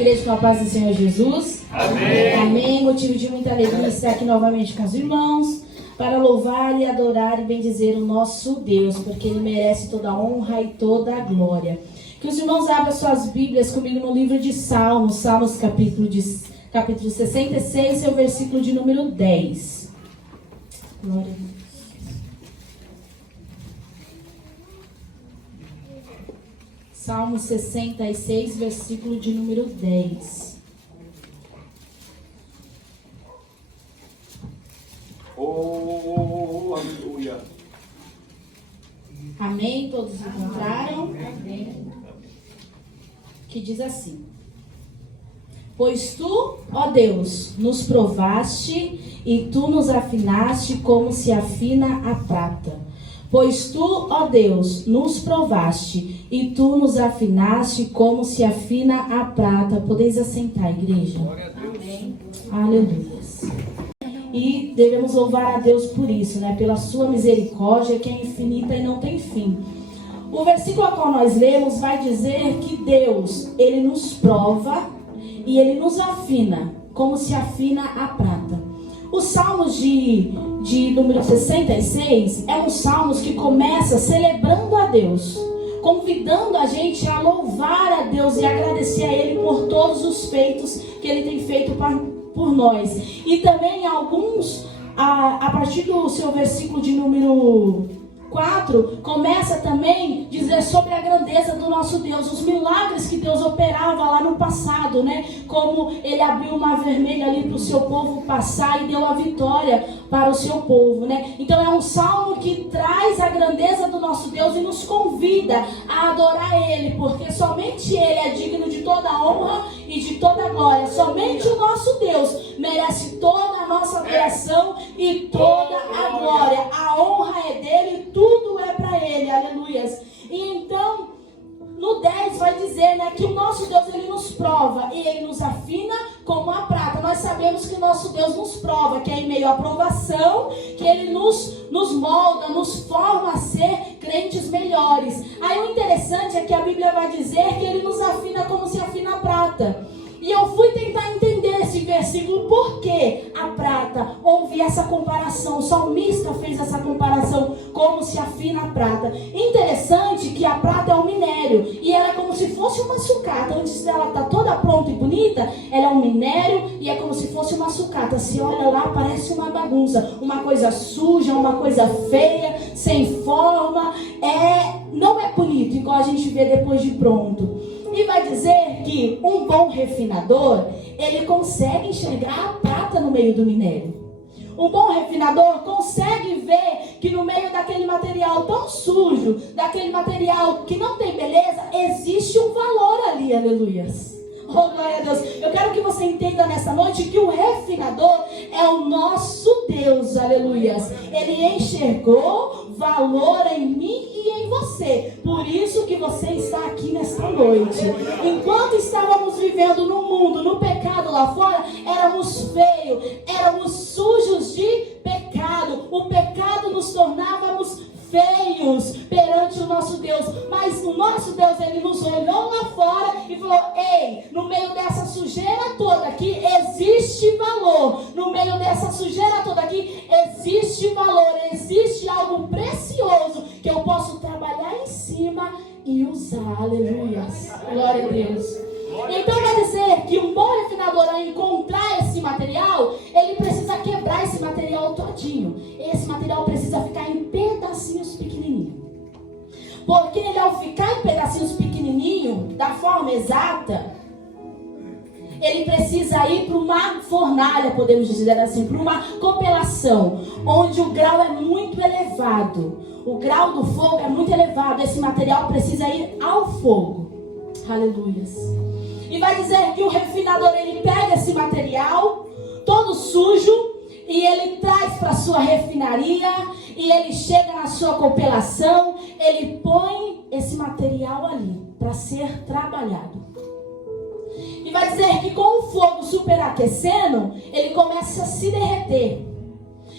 igreja com a paz do Senhor Jesus. Amém. Amém. Motivo de muita alegria estar aqui novamente com os irmãos para louvar e adorar e bendizer o nosso Deus, porque Ele merece toda a honra e toda a glória. Que os irmãos abram suas Bíblias comigo no livro de Salmos, Salmos capítulo 66, seu versículo de número 10. Glória a Deus. Salmo 66, versículo de número 10. Oh, aleluia. Amém? Todos encontraram? Amém. Que diz assim: Pois tu, ó Deus, nos provaste e tu nos afinaste como se afina a prata. Pois tu, ó Deus, nos provaste e tu nos afinaste como se afina a prata. Podeis assentar, igreja. Glória a Deus. Amém. Aleluia. E devemos louvar a Deus por isso, né? Pela sua misericórdia, que é infinita e não tem fim. O versículo a qual nós lemos vai dizer que Deus, Ele nos prova e Ele nos afina, como se afina a prata. Os Salmos de número 66 é um Salmos que começa celebrando a Deus, convidando a gente a louvar a Deus e agradecer a Ele por todos os feitos que Ele tem feito por nós. E também alguns, a partir do seu versículo de número 4, começa também a dizer sobre a grandeza do nosso Deus, os milagres que Deus operava lá no passado, né? Como Ele abriu o mar vermelho ali para o seu povo passar e deu a vitória para o seu povo, né? Então é um salmo que traz a grandeza do nosso Deus e nos convida a adorar Ele, porque somente Ele é digno de toda a honra e de toda a glória. Somente o nosso Deus merece toda a nossa adoração e toda a glória. A honra é dele, tudo é para Ele, aleluias. E então, no 10 vai dizer, né, que o nosso Deus, Ele nos prova e Ele nos afina como a prata. Nós sabemos que o nosso Deus nos prova, que é em meio à provação, que Ele nos molda, nos forma a ser crentes melhores. Aí o interessante é que a Bíblia vai dizer que Ele nos afina como se afina a prata. E eu fui tentar entender esse versículo, por que a prata? Houve essa comparação, o salmista fez essa comparação, como se afina a prata. Interessante que a prata é um minério, e ela é como se fosse uma sucata. Antes dela estar toda pronta e bonita, ela é um minério e é como se fosse uma sucata. Se olha lá, parece uma bagunça, uma coisa suja, uma coisa feia, sem forma, não é bonito, igual a gente vê depois de pronto. E vai dizer que um bom refinador, ele consegue enxergar a prata no meio do minério. Um bom refinador consegue ver que no meio daquele material tão sujo, daquele material que não tem beleza, existe um valor ali, aleluias. Oh, glória a Deus. Eu quero que você entenda nessa noite que o refinador é o nosso Deus, aleluias. Ele enxergou valor em mim e em você. Por isso que você está aqui nesta noite. Enquanto estávamos vivendo no mundo, no pecado lá fora, éramos feios, éramos sujos de pecado. O pecado nos tornávamos feios perante o nosso Deus, mas o nosso Deus, Ele nos olhou lá fora e falou: ei, no meio dessa sujeira toda aqui existe valor, no meio dessa sujeira toda aqui existe valor, existe algo precioso que eu posso trabalhar em cima e usar, aleluia, glória a Deus. Então vai dizer que um bom refinador, ao encontrar esse material, ele precisa quebrar esse material todinho. Esse material precisa ficar em pedacinhos pequenininhos. Porque ele, ao ficar em pedacinhos pequenininhos, da forma exata, ele precisa ir para uma fornalha, podemos dizer assim, para uma copelação, onde o grau é muito elevado. O grau do fogo é muito elevado. Esse material precisa ir ao fogo. Aleluias. E vai dizer que o refinador, ele pega esse material todo sujo e ele traz para a sua refinaria e ele chega na sua copelação, ele põe esse material ali para ser trabalhado. E vai dizer que com o fogo superaquecendo, ele começa a se derreter.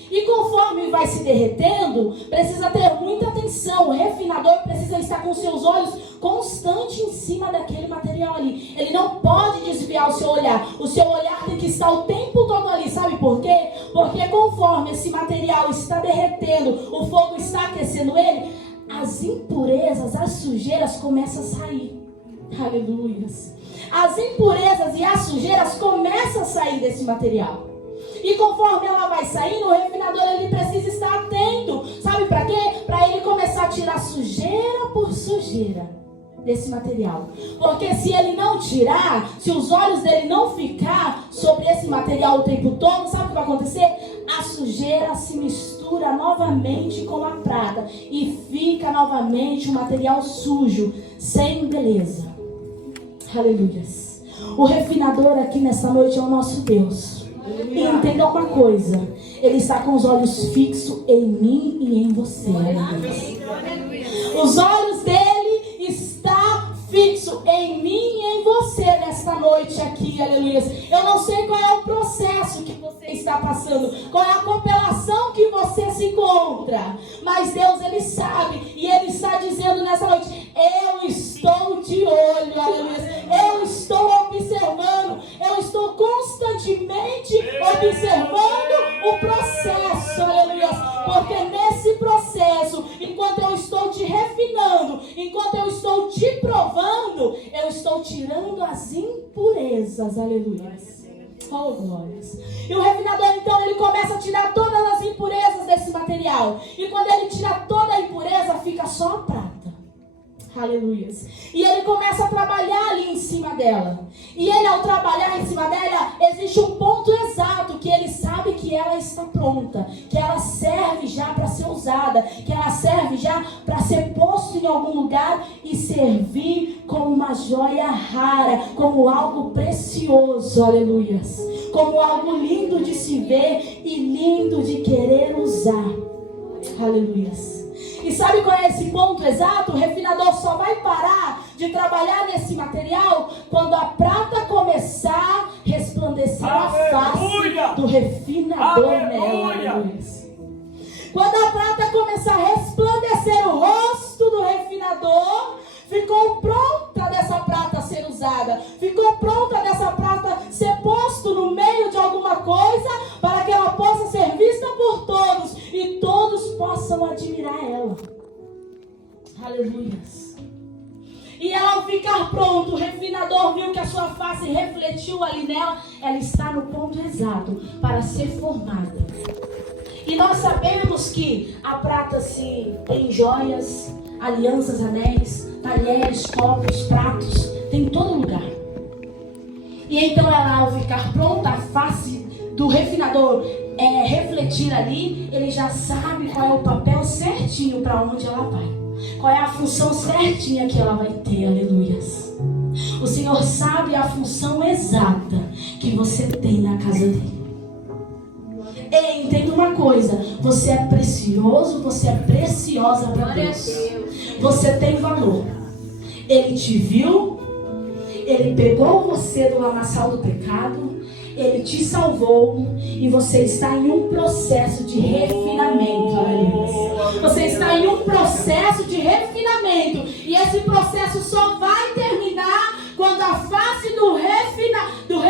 E conforme vai se derretendo, precisa ter muita atenção atenção, o refinador precisa estar com seus olhos constantes em cima daquele material ali. Ele não pode desviar o seu olhar. O seu olhar tem que estar o tempo todo ali. Sabe por quê? Porque conforme esse material está derretendo, o fogo está aquecendo ele, as impurezas, as sujeiras começam a sair. Aleluias. As impurezas e as sujeiras começam a sair desse material. E conforme ela vai saindo, o refinador ele precisa estar atento. Sabe para quê? Para ele começar a tirar sujeira por sujeira desse material. Porque se ele não tirar, se os olhos dele não ficar sobre esse material o tempo todo, sabe o que vai acontecer? A sujeira se mistura novamente com a prata e fica novamente um material sujo, sem beleza. Aleluias. O refinador aqui nessa noite é o nosso Deus. E entenda uma coisa, Ele está com os olhos fixos em mim e em você. Os olhos dele estão fixos em mim e em você nesta noite aqui, aleluia. Eu não sei qual é o processo que você está passando, qual é a compilação que você se encontra, mas Deus, Ele sabe, e Ele está dizendo nessa noite: eu estou de olho, aleluia. Eu estou observando, eu estou constantemente observando o processo, aleluia. Porque nesse processo, enquanto eu estou te refinando, enquanto eu estou te provando, eu estou tirando as impurezas, aleluia. Oh, glórias. E o refinador, então, ele começa a tirar todas as impurezas desse material. E quando ele tira toda a impureza, fica só a prata. Aleluias. E ele começa a trabalhar ali em cima dela. E ele, ao trabalhar em cima dela, existe um ponto exato que ele sabe que ela está pronta, que ela serve já para ser usada, que ela serve já para ser posto em algum lugar e servir como uma joia rara, como algo precioso, aleluias, como algo lindo de se ver e lindo de querer usar, aleluias. E sabe qual é esse ponto exato? O refinador só vai parar de trabalhar nesse material quando a prata começar a resplandecer a face do refinador nela. Quando a prata começar a resplandecer o rosto do refinador, ficou pronta dessa prata ser usada, ficou pronta dessa prata ser posto no meio de alguma coisa para que ela possa ser vista por todos e todos possam admirar ela. Aleluia. E ela, ao ficar pronto, o refinador viu que a sua face refletiu ali nela, ela está no ponto exato para ser formada. E nós sabemos que a prata se tem joias, alianças, anéis, talheres, copos, pratos, tem em todo lugar. E então ela, ao ficar pronta, a face do refinador refletir ali, ele já sabe qual é o papel certinho para onde ela vai, qual é a função certinha que ela vai ter, aleluias. O Senhor sabe a função exata que você tem na casa dele. Ei, entenda uma coisa, você é precioso, você é preciosa para Deus. Você tem valor. Ele te viu, Ele pegou você do lamaçal do pecado, Ele te salvou e você está em um processo de refinamento. Aleluia. Você está em um processo de refinamento e esse processo só vai terminar quando a face do refinador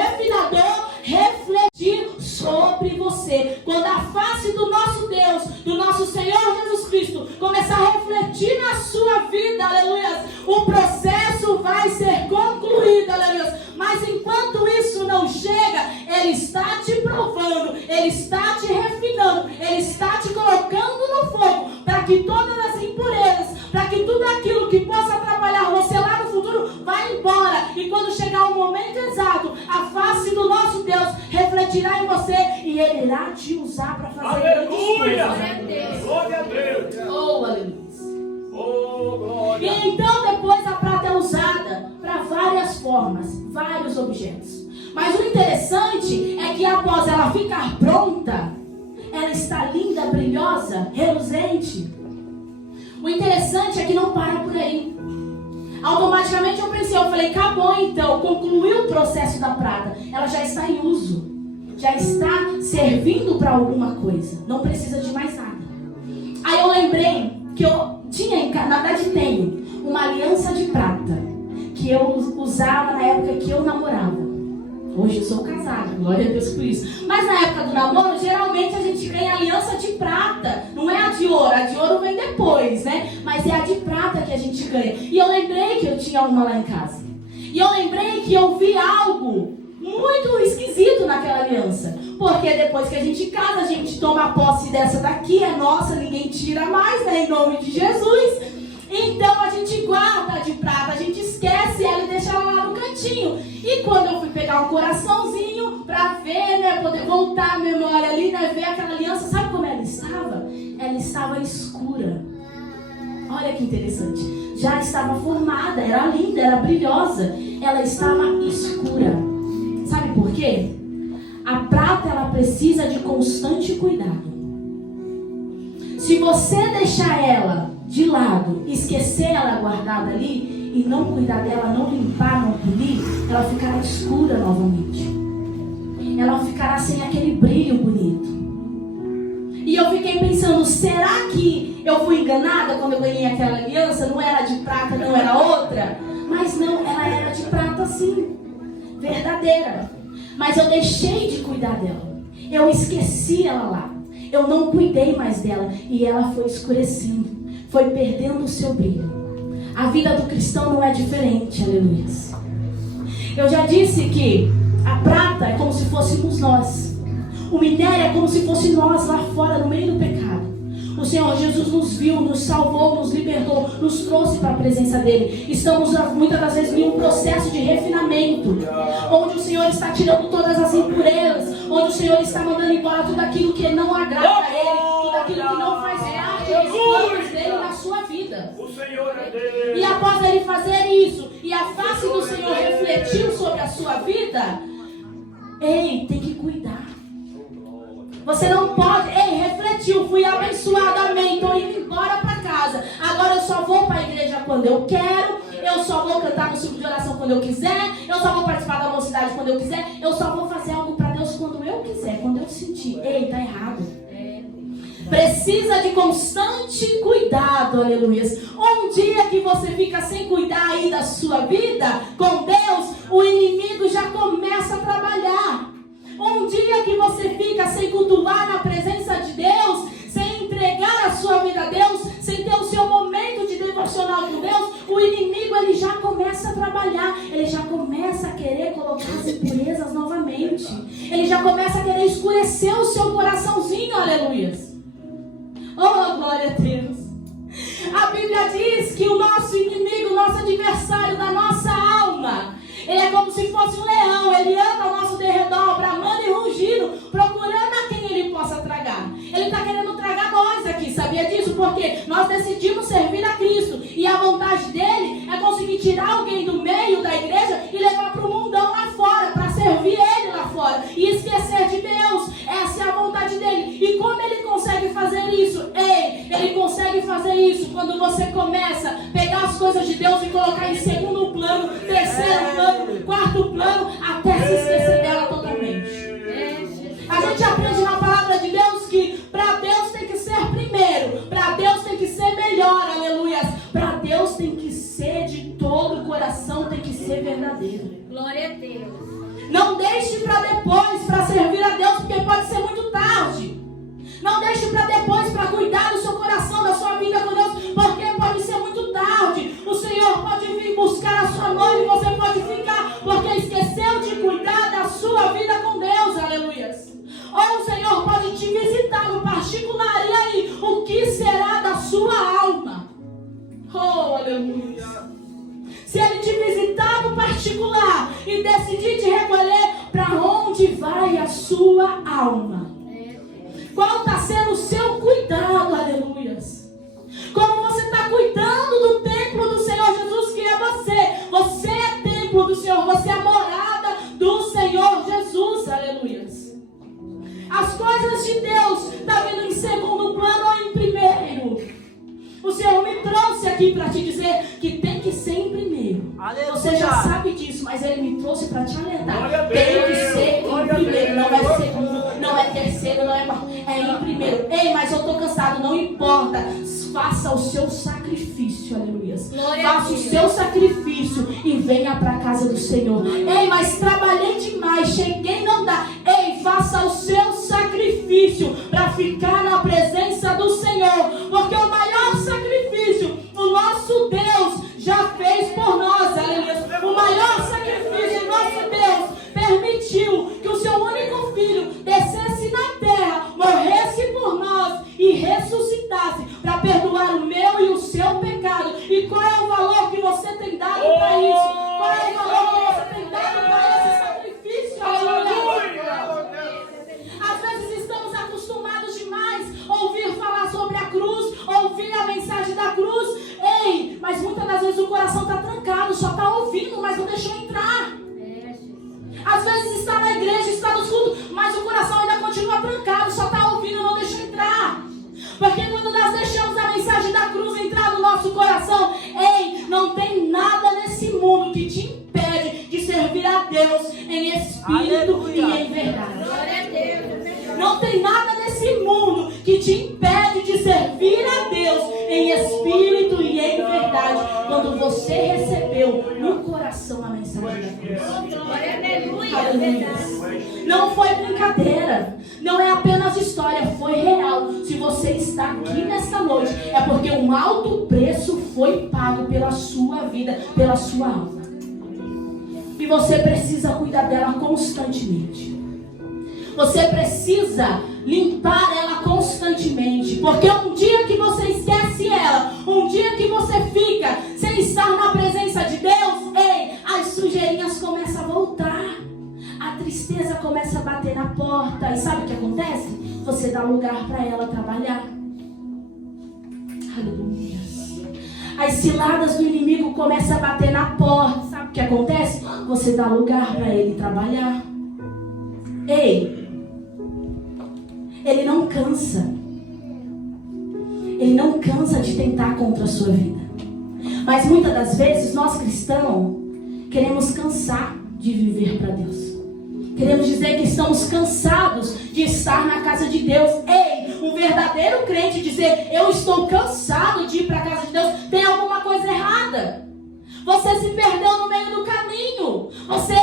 refletir sobre você. Quando a face do nosso Deus, do nosso Senhor Jesus Cristo, começar a refletir na sua vida, aleluia, o processo vai ser concluído, aleluia. Mas enquanto isso não chega, Ele está te provando, Ele está te refinando, Ele está te colocando no fogo, para que todas as impurezas, para que tudo aquilo que possa atrapalhar você lá no futuro, vá embora. E quando chegar o momento exato, a face do nosso Deus refletirá em você e Ele irá te usar para fazer grandes coisas. Glória a Deus! Oh, aleluia! Oh, glória! E então depois a prata é usada para várias formas, vários objetos. Mas o interessante é que após ela ficar pronta, ela está linda, brilhosa, reluzente. O interessante é que não para por aí. Automaticamente eu falei, acabou então, concluiu o processo da prata. Ela já está em uso, já está servindo para alguma coisa, não precisa de mais nada. Aí eu lembrei que na verdade tenho, uma aliança de prata que eu usava na época que eu namorava. Hoje eu sou casada, glória a Deus por isso. Mas na época do namoro, geralmente a gente ganha aliança de prata. Não é a de ouro vem depois, né? Mas é a de prata que a gente ganha. E eu lembrei que eu tinha uma lá em casa. E eu lembrei que eu vi algo muito esquisito naquela aliança. Porque depois que a gente casa, a gente toma posse dessa daqui, é nossa, ninguém tira mais, né? Em nome de Jesus. Então a gente guarda a de prata, a gente esquece ela e deixa ela lá no cantinho. E quando eu fui pegar um coraçãozinho pra ver, né, poder voltar a memória ali, né, ver aquela aliança, sabe como ela estava? Ela estava escura. Olha que interessante. Já estava formada, era linda, era brilhosa. Ela estava escura. Sabe por quê? A prata, ela precisa de constante cuidado. Se você deixar ela de lado, esquecer ela guardada ali e não cuidar dela, não limpar, não polir, ela ficará escura novamente. Ela ficará sem aquele brilho bonito. E eu fiquei pensando, será que eu fui enganada quando eu ganhei aquela aliança? Não era de prata, não era outra? Mas não, ela era de prata sim, verdadeira. Mas eu deixei de cuidar dela. Eu esqueci ela lá. Eu não cuidei mais dela. E ela foi escurecendo. Foi perdendo o seu brilho. A vida do cristão não é diferente, aleluia. Eu já disse que a prata é como se fôssemos nós. O minério é como se fosse nós lá fora, no meio do pecado. O Senhor Jesus nos viu, nos salvou, nos libertou, nos trouxe para a presença dEle. Estamos muitas das vezes em um processo de refinamento, onde o Senhor está tirando todas as impurezas, onde o Senhor está mandando embora tudo aquilo que não agrada a Ele, tudo aquilo que não faz parte dos planos dEle na sua vida. O Senhor é Deus. E após Ele fazer isso, e a face do Senhor refletiu sobre a sua vida, ei, tem que cuidar. Você não pode, refletiu, fui abençoado, amém, estou indo embora para casa. Agora eu só vou para a igreja quando eu quero, eu só vou cantar no círculo de oração quando eu quiser, eu só vou participar da mocidade quando eu quiser, eu só vou fazer algo para Deus quando eu quiser, quando eu sentir. Ei, tá errado. Precisa de constante cuidado, aleluia. Um dia que você fica sem cuidar aí da sua vida com Deus, o inimigo já começa a trabalhar. Um dia que você fica sem cultuar na presença de Deus, sem entregar a sua vida a Deus, sem ter o seu momento de devocional com Deus, o inimigo ele já começa a trabalhar, ele já começa a querer colocar as impurezas novamente, ele já começa a querer escurecer o seu coraçãozinho, aleluia. Oh, glória a Deus. A Bíblia diz que o nosso inimigo, o nosso adversário da nossa alma, ele é como se fosse um leão, ele anda ao nosso derredor, bramando e rugindo, procurando a quem ele possa tragar. Ele está querendo tragar nós aqui, sabia disso? Porque nós decidimos servir a Cristo, e a vontade dele é conseguir tirar alguém do meio da igreja e levar para o mundão lá fora, para servir ele lá fora, e esquecer de Deus. Essa é a vontade dele. E como ele consegue fazer isso? Ele consegue fazer isso quando você começa a pegar as coisas de Deus e colocar em segundo plano, terceiro plano, quarto plano, até se esquecer dela totalmente. A gente aprende na palavra de Deus que para Deus tem que ser primeiro, para Deus tem que ser melhor, aleluia. Para Deus tem que ser de todo o coração, tem que ser verdadeiro. Glória a Deus. Não deixe para depois, para servir a Deus, porque pode ser muito tarde. Não deixe para depois, para cuidar do seu coração, da sua vida com Deus, porque pode ser muito tarde. O Senhor pode vir buscar a sua noiva e você pode ficar, porque esqueceu de cuidar da sua vida com Deus, aleluia. Ou o Senhor pode te visitar no particular, e aí, o que será da sua alma? Oh, aleluia. Se Ele te visitar no particular e decidir te recolher, para onde vai a sua alma? Qual está sendo o seu cuidado, aleluia? Como você está cuidando do templo do Senhor Jesus, que é você? Você é templo do Senhor, você é a morada do Senhor Jesus, aleluia. As coisas de Deus estão vindo em segundo plano ou em primeiro? O Senhor me trouxe aqui para te dizer que tem que ser em primeiro. Aleluia. Você já sabe disso, mas Ele me trouxe para te alertar. Tem que ser em primeiro, não é segundo, não é terceiro. terceiro, não é em primeiro. Ei, mas eu estou cansado, não importa. Faça o seu sacrifício, aleluia. Faça o seu sacrifício e venha para a casa do Senhor. Ei, mas trabalhei demais, cheguei, não dá. Ei, faça o seu sacrifício para ficar na presença do Senhor, porque o maior sacrifício o nosso Deus já fez por nós, aleluia. O maior sacrifício, nosso Deus permitiu que o seu único filho descesse na terra, morresse por nós e ressuscitasse para perdoar o meu e o seu pecado. E qual é o valor que você tem dado para isso? Qual é o valor que você tem dado para esse sacrifício? Aleluia. Às vezes estamos acostumados demais a ouvir falar sobre a cruz, ouvir a mensagem da cruz. Ei, mas muitas das vezes o coração está trancado, só está ouvindo, mas não deixou entrar. Às vezes está na igreja, está no culto, mas o coração ainda continua trancado, só está ouvindo, não deixa entrar. Porque quando nós deixamos a mensagem da cruz entrar no nosso coração, ei, não tem nada nesse mundo que te impede de servir a Deus em espírito e em verdade. Não tem nada nesse mundo que te impede de servir a Deus em espírito e em verdade, quando você recebeu no coração a mensagem da cruz. Aleluia. Não foi brincadeira, não é apenas história, foi real. Se você está aqui nesta noite, é porque um alto preço foi pago pela sua vida, pela sua alma. E você precisa cuidar dela constantemente. Você precisa limpar ela constantemente, porque um dia que você esquece ela, um dia que você fica sem estar na presença de Deus, ei, as sujeirinhas começam a voltar, a tristeza começa a bater na porta. E sabe o que acontece? Você dá lugar para ela trabalhar. Aleluia. As ciladas do inimigo começam a bater na porta. Sabe o que acontece? Você dá lugar para ele trabalhar. Ei, ele não cansa. Ele não cansa de tentar contra a sua vida. Mas muitas das vezes nós cristãos queremos cansar de viver para Deus. Queremos dizer que estamos cansados de estar na casa de Deus. Ei, um verdadeiro crente dizer eu estou cansado de ir para a casa de Deus, tem alguma coisa errada. Você se perdeu no meio do caminho. Você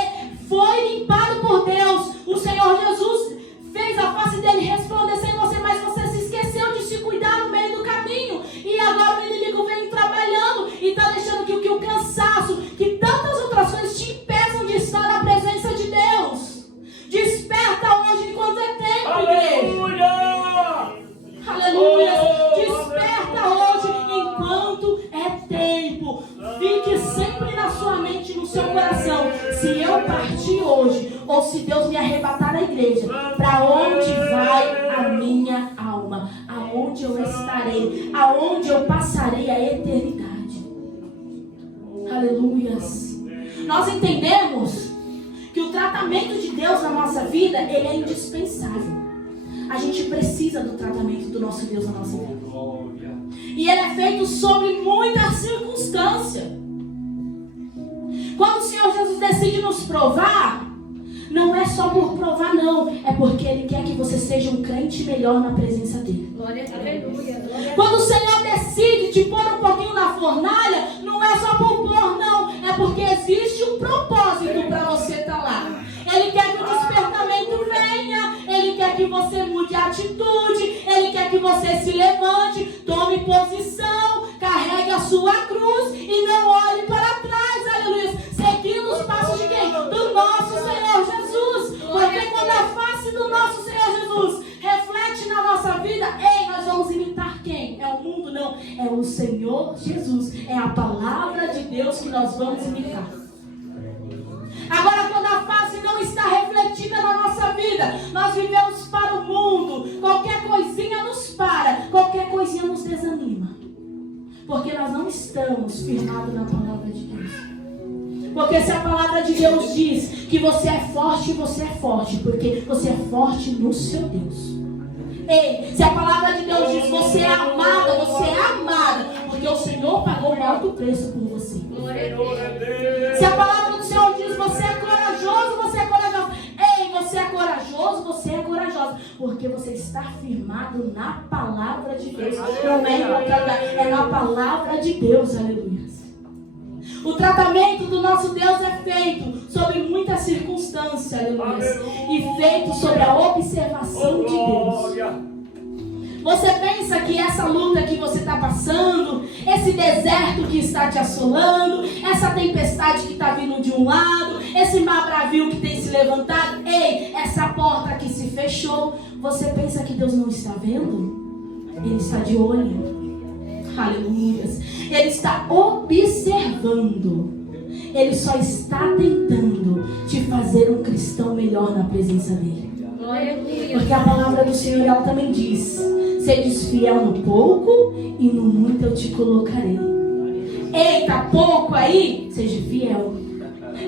foi limpado por Deus. O Senhor Jesus fez a face dele resplandecer em você, mas você se esqueceu de se cuidar no meio do caminho. E agora o inimigo vem trabalhando e está deixando que o cansaço, que tantas outras coisas te impeçam de estar na presença de Deus. Desperta hoje enquanto é tempo, igreja. Aleluia. Desperta hoje enquanto é tempo. Fique sempre na sua mente, no seu coração. Se eu partir hoje, ou se Deus me arrebatar da igreja, para onde vai a minha alma? Aonde eu estarei? Aonde eu passarei a eternidade? Aleluias. Nós entendemos que o tratamento de Deus na nossa vida, ele é indispensável. A gente precisa do tratamento do nosso Deus na nossa vida. E ele é feito sob muitas circunstâncias. Quando o Senhor Jesus decide nos provar, não é só por provar, não. É porque Ele quer que você seja um crente melhor na presença dEle. Quando o Senhor decide te pôr um pouquinho na fornalha, não é só por pôr, não. É porque existe um propósito para você estar lá. Ele quer que o despertamento venha. Ele quer que você mude a atitude. Ele quer que você se levante, tome posição, carregue a sua cruz e não olhe para trás, aleluia. Seguindo os passos de quem? Do nosso Senhor Jesus. Porque quando a face do nosso Senhor Jesus reflete na nossa vida, ei, nós vamos imitar quem? É o mundo? Não. É o Senhor Jesus. É a palavra de Deus que nós vamos imitar. Agora, quando a face não está refletida na nossa vida, nós vivemos para o mundo. Qualquer coisinha nos para, qualquer coisinha nos desanima. Porque nós não estamos firmados na palavra de Deus. Porque se a palavra de Deus diz que você é forte, porque você é forte no seu Deus. Ei, se a palavra de Deus diz você é amada, porque o Senhor pagou um alto preço por você. Se a palavra do Senhor diz você é corajoso, Ei, você é corajoso, você é corajosa, maravilhosa, porque você está firmado na palavra de Deus. Não é em outro lugar, é na palavra de Deus, aleluia. O tratamento do nosso Deus é feito sobre muitas circunstâncias, aleluia, e feito sobre a observação de Deus. Você pensa que essa luta que você está passando, esse deserto que está te assolando, essa tempestade que está vindo de um lado, esse mar bravio que tem se levantado, ei, essa porta que se fechou, você pensa que Deus não está vendo? Ele está de olho. Aleluia. Ele está observando. Ele só está tentando te fazer um cristão melhor na presença dele. Porque a palavra do Senhor, ela também diz: sedes fiel no pouco e no muito eu te colocarei. Eita, pouco aí, seja fiel.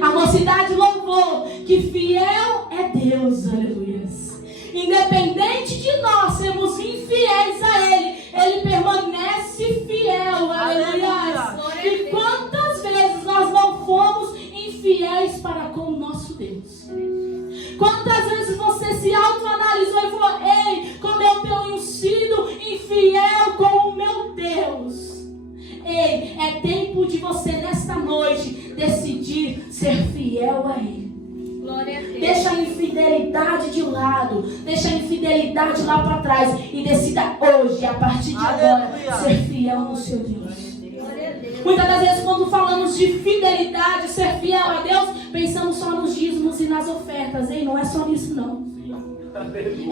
A mocidade louvou que fiel é Deus, aleluia. Independente de nós sermos infiéis a Ele, Ele permanece fiel, aleluia. E quantas vezes nós não fomos infiéis para com o nosso Deus? Quantas vezes você se autoanalisou e falou: ei, como eu tenho sido infiel com o meu Deus? Ei, é tempo de você nesta noite decidir ser fiel a Ele. Deixa a infidelidade de lado, deixa a infidelidade lá para trás e decida hoje, a partir de agora, ser fiel no seu Deus. Muitas das vezes, quando falamos de fidelidade, ser fiel a Deus, pensamos só nos dízimos e nas ofertas. Ei, não é só nisso não.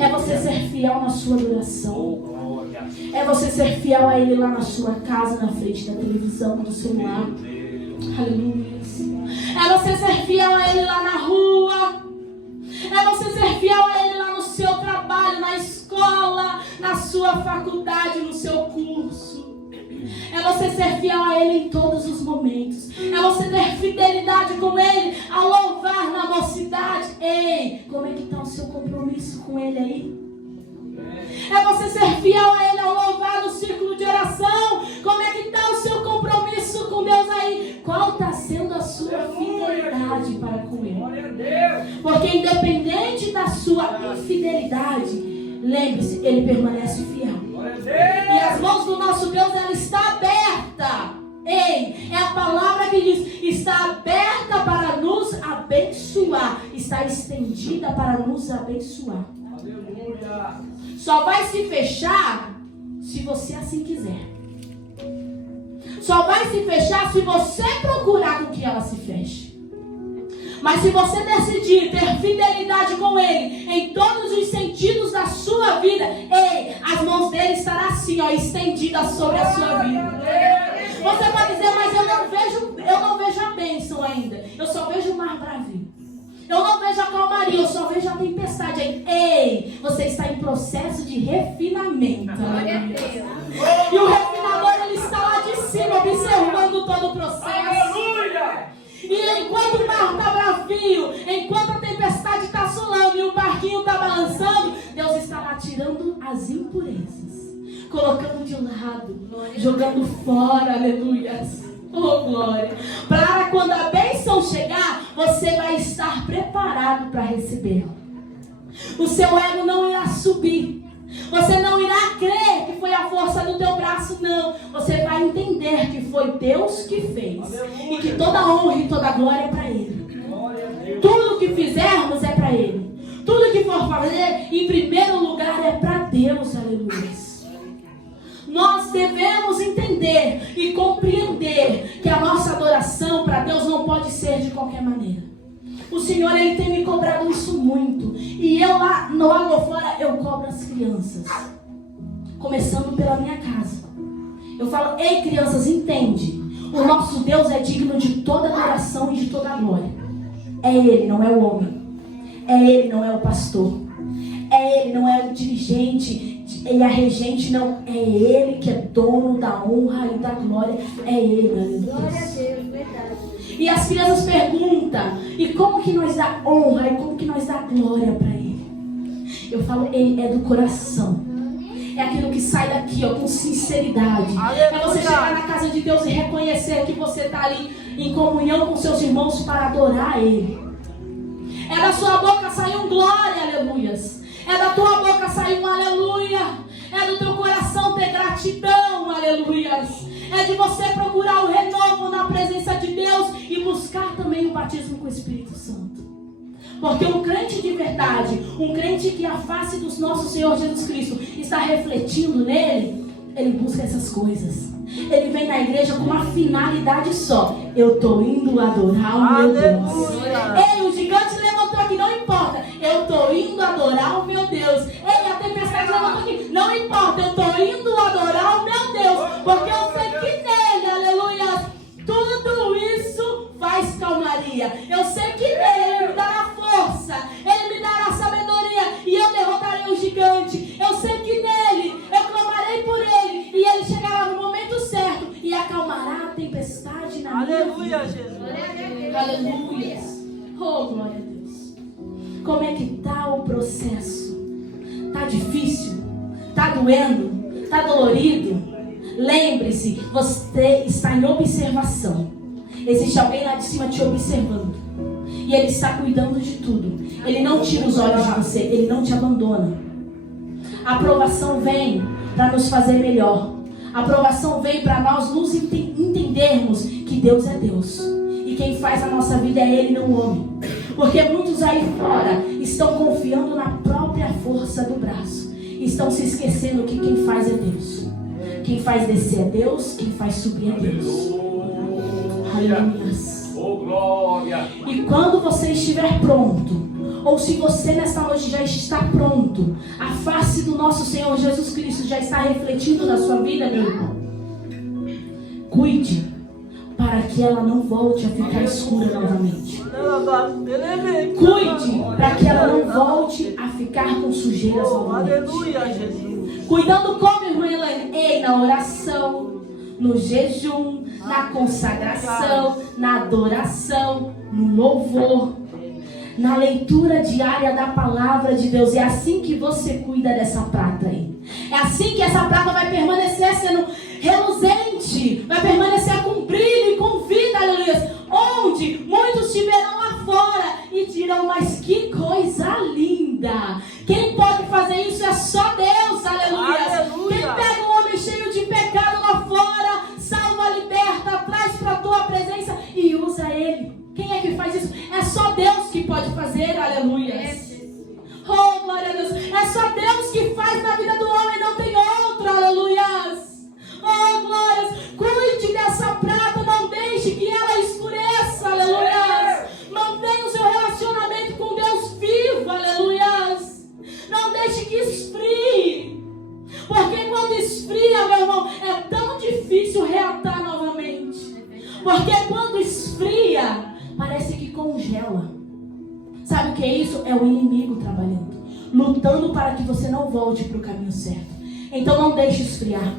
É você ser fiel na sua adoração. É você ser fiel a Ele lá na sua casa, na frente da televisão, do celular. Aleluia. É você ser fiel a Ele lá na rua. É você ser fiel a Ele lá no seu trabalho, na escola, na sua faculdade, no seu curso. É você ser fiel a Ele em todos os momentos. É você ter fidelidade com Ele, a louvar na mocidade. Ei, como é que está o seu compromisso com Ele aí? É você ser fiel a Ele ao louvar no círculo de oração. Como é que está o seu compromisso com Deus aí? Qual está sendo a sua fidelidade para com Ele? Porque independente da sua infidelidade, lembre-se, Ele permanece fiel. E as mãos do nosso Deus, ela está aberta. Ei, é a palavra que diz: está aberta para nos abençoar. Está estendida para nos abençoar. Só vai se fechar se você assim quiser. Só vai se fechar se você procurar com que ela se feche. Mas se você decidir ter fidelidade com Ele em todos os sentidos da sua vida, ei, as mãos dele estarão assim, ó, estendidas sobre a sua vida. Você pode dizer: mas eu não vejo a bênção ainda. Eu só vejo o mar bravio. Eu não vejo a calmaria, eu só vejo a tempestade aí. Ei, você está em processo de refinamento. E o refinador, ele está lá de cima, observando todo o processo. Aleluia! E enquanto o mar está bravio, enquanto a tempestade está assolando e o barquinho está balançando, Deus está lá tirando as impurezas, colocando de lado, jogando fora, aleluia. Oh, glória. Para quando a bênção chegar, você vai estar preparado para recebê-la. O seu ego não irá subir. Você não irá crer que foi a força do teu braço, não. Você vai entender que foi Deus que fez. Aleluia. E que toda honra e toda glória é para Ele. Tudo que fizermos é para Ele. Tudo que for fazer, em primeiro lugar, é para Deus. Aleluia. Nós devemos entender e compreender que a nossa adoração para Deus não pode ser de qualquer maneira. O Senhor, Ele tem me cobrado isso muito. E eu lá fora, eu cobro as crianças. Começando pela minha casa. Eu falo: ei, crianças, entende. O nosso Deus é digno de toda adoração e de toda glória. É Ele, não é o homem. É Ele, não é o pastor. É Ele, não é o dirigente e a regente, não. É Ele que é dono da honra e da glória. É Ele, meu Deus. Glória a Deus, verdade. E as crianças perguntam: e como que nós dá honra? E como que nós dá glória para Ele? Eu falo: Ele é do coração. É aquilo que sai daqui, ó, com sinceridade. É você chegar na casa de Deus e reconhecer que você está ali em comunhão com seus irmãos para adorar Ele. É da sua boca sair um glória, aleluias. É da tua boca sair um aleluia. É do teu coração ter gratidão, aleluias. É de você procurar o renovo na presença de Deus e buscar também o batismo com o Espírito Santo. Porque um crente de verdade, um crente que a face do nosso Senhor Jesus Cristo está refletindo nele, ele busca essas coisas. Ele vem na igreja com uma finalidade só: eu estou indo adorar o meu Deus. Ei, o gigante levantou aqui, não importa, eu estou indo adorar o meu Deus. Ei, a tempestade levantou aqui, não importa, eu estou indo adorar o meu Deus, porque eu sei que nele, aleluia, tudo isso faz calmaria. Eu sei que nele ele me dará força, ele me dará sabedoria e eu derrotarei o gigante. Eu sei que nele eu clamarei por ele e ele chegará no momento certo e acalmará a tempestade na minha vida. Aleluia, Jesus. Aleluia. Oh, glória a Deus. Como é que está o processo? Está difícil? Está doendo? Está dolorido? Lembre-se, você está em observação. Existe alguém lá de cima te observando. E ele está cuidando de tudo. Ele não tira os olhos de você. Ele não te abandona. A aprovação vem para nos fazer melhor. A aprovação vem para nós nos entendermos que Deus é Deus. E quem faz a nossa vida é Ele, não o homem. Porque muitos aí fora estão confiando na própria força do braço. Estão se esquecendo que quem faz é Deus. Quem faz descer é Deus. Quem faz subir é Deus. Aleluia. Oh, glória. E quando você estiver pronto, ou se você nesta noite já está pronto, a face do nosso Senhor Jesus Cristo já está refletindo na sua vida, meu irmão. Cuide para que ela não volte a ficar escura novamente. Cuide para que ela não volte a ficar com sujeiras novamente. Aleluia, Jesus. Cuidando como, irmã Elaine? Ei, na oração, no jejum, na consagração, na adoração, no louvor, na leitura diária da palavra de Deus. É assim que você cuida dessa prata aí. É assim que essa prata vai permanecer sendo reluzente, vai permanecer com brilho e com vida, aleluia. Onde muitos te verão lá fora e dirão: mas que coisa linda. Quem pode fazer isso é só Deus, aleluia. Quem pega um homem cheio de pecado lá fora, salva, liberta, traz para a tua presença e usa ele. Quem é que faz isso? É só Deus que pode fazer, aleluia. Oh, glória a Deus. É só Deus que faz na vida do homem, não tem outro, aleluia. Oh, glórias. Cuide dessa prata, não deixe que ela escureça, aleluia. Mantenha o seu relacionamento com Deus vivo, aleluia. Não deixe que esfrie. Porque quando esfria, meu irmão, é tão difícil reatar novamente. Porque quando esfria, parece que congela. Sabe o que é isso? É o inimigo trabalhando, lutando para que você não volte para o caminho certo. Então não deixe esfriar.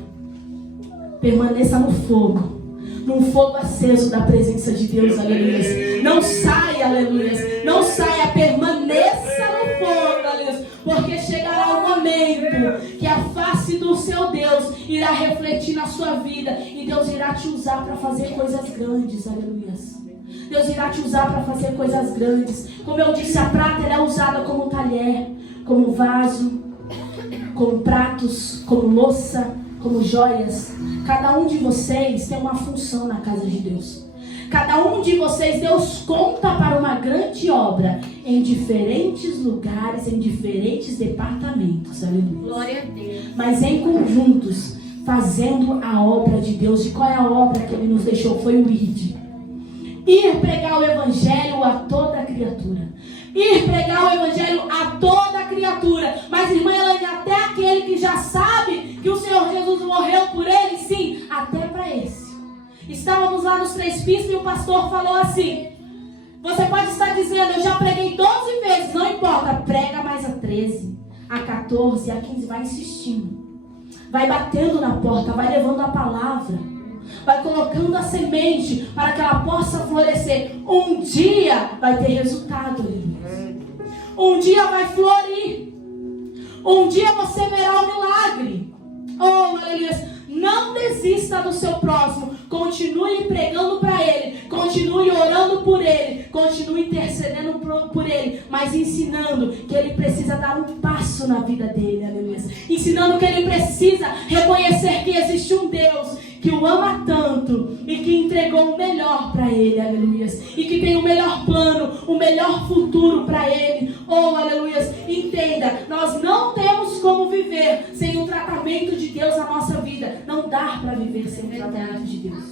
Permaneça no fogo, num fogo aceso da presença de Deus, aleluia. Não saia, aleluia. Não saia, permaneça no fogo, aleluia. Porque chegará o momento que a face do seu Deus irá refletir na sua vida e Deus irá te usar para fazer coisas grandes, aleluia. Deus irá te usar para fazer coisas grandes. Como eu disse, a prata ela é usada como talher, como vaso, como pratos, como louça, como joias. Cada um de vocês tem uma função na casa de Deus. Cada um de vocês, Deus conta para uma grande obra em diferentes lugares, em diferentes departamentos. Aleluia. Glória a Deus. Mas em conjuntos, fazendo a obra de Deus. E qual é a obra que Ele nos deixou? Foi o ID. Ir pregar o evangelho a toda criatura. Ir pregar o evangelho a toda criatura. Mas, irmã Elaine, até aquele que já sabe que o Senhor Jesus morreu por ele, sim, até para esse. Estávamos lá nos 3 Pistas e o pastor falou assim: você pode estar dizendo, eu já preguei 12 vezes, não importa, prega mais a 13, a 14, a 15, vai insistindo. Vai batendo na porta, vai levando a palavra. Vai colocando a semente para que ela possa florescer. Um dia vai ter resultado, aleluia. Um dia vai florir. Um dia você verá o milagre. Oh, aleluia. Não desista do seu próximo. continue pregando para ele, continue orando por ele, continue intercedendo por ele, mas ensinando que ele precisa dar um passo na vida dele, aleluia. Ensinando que ele precisa reconhecer que existe um Deus que o ama tanto e que entregou o melhor para ele, aleluia. E que tem o melhor plano, o melhor futuro para ele. Oh, aleluia. Entenda, nós não temos como viver sem o tratamento de Deus na nossa vida. Não dá para viver sem o tratamento de Deus.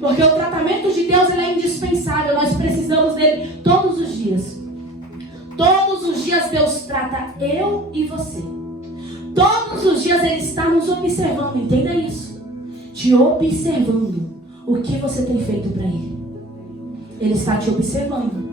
Porque o tratamento de Deus ele é indispensável. Nós precisamos dele todos os dias. Todos os dias Deus trata eu e você. Todos os dias ele está nos observando. Entenda isso. Te observando o que você tem feito para ele. Ele está te observando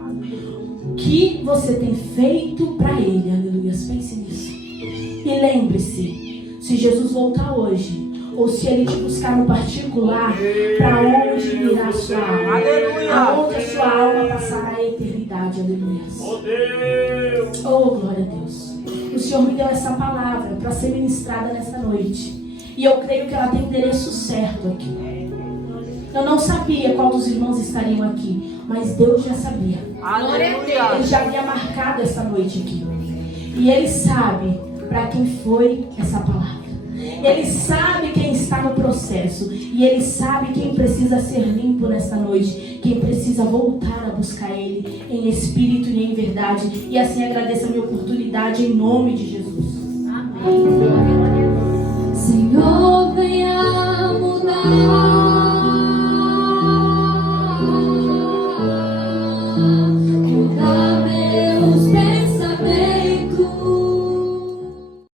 o que você tem feito para ele, aleluia. Pense nisso. E lembre-se, se Jesus voltar hoje, ou se ele te buscar no particular, para onde irá a sua alma? Aleluia. Aonde a sua alma passará a eternidade, aleluia. Oh, glória a Deus. O Senhor me deu essa palavra para ser ministrada nesta noite. E eu creio que ela tem o endereço certo aqui. Eu não sabia qual dos irmãos estariam aqui, mas Deus já sabia. Aleluia. Ele já havia marcado essa noite aqui. E Ele sabe para quem foi essa palavra. Ele sabe quem está no processo. E Ele sabe quem precisa ser limpo nesta noite. Quem precisa voltar a buscar Ele em espírito e em verdade. E assim agradeço a minha oportunidade em nome de Jesus. Amém.